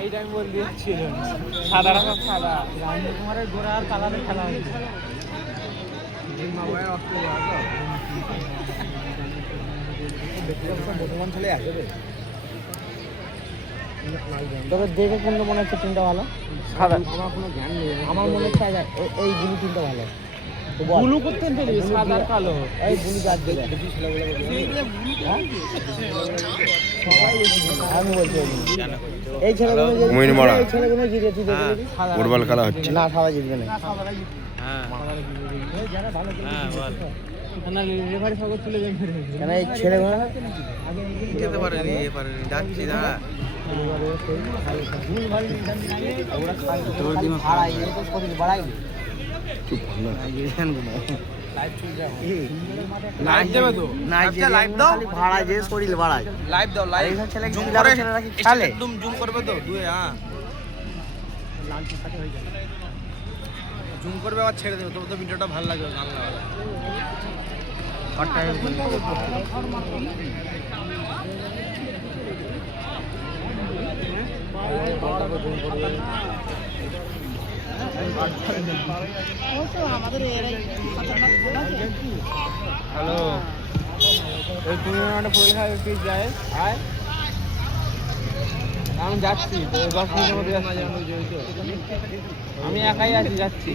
এইটা আমি বল দিচ্ছিল সাদারা সব সাদা রাজকুমারের গোড়া আর কালারের খেলা হয়েছে বর্তমান ছেলে আছে রে তবে দেখে কোনটা মনে হচ্ছে টিমটা ভালো সাদা আমার কোনো জ্ঞান নেই আমার মনে হচ্ছে এই ব্লু টিমটা ভালো ব্লু করতে দিলি সাদা আর কালো এই ব্লু বাদ দে দেখি ছেলেগুলো আমি বলছি এই ছেলেগুলো জিতে তুই দেখে ফুটবল খেলা হচ্ছে না সাদা জিতবে না হ্যাঁ যারা ভালো খেলে না রেফারি সগত তুলে দেন কেন এই ছেলেগুলো আগে যেতে পারেনি যাচ্ছি দাঁড়া জুম করবে আবার ছেড়ে দেবে তবু তো ভিডিওটা ভালো লাগবে গান লাগবে হ্যালো ওই টুর্নামেন্টে পরীক্ষা পিস যায় আয় আমি যাচ্ছি 10 মিনিটের মধ্যে আমি একাই আছি যাচ্ছি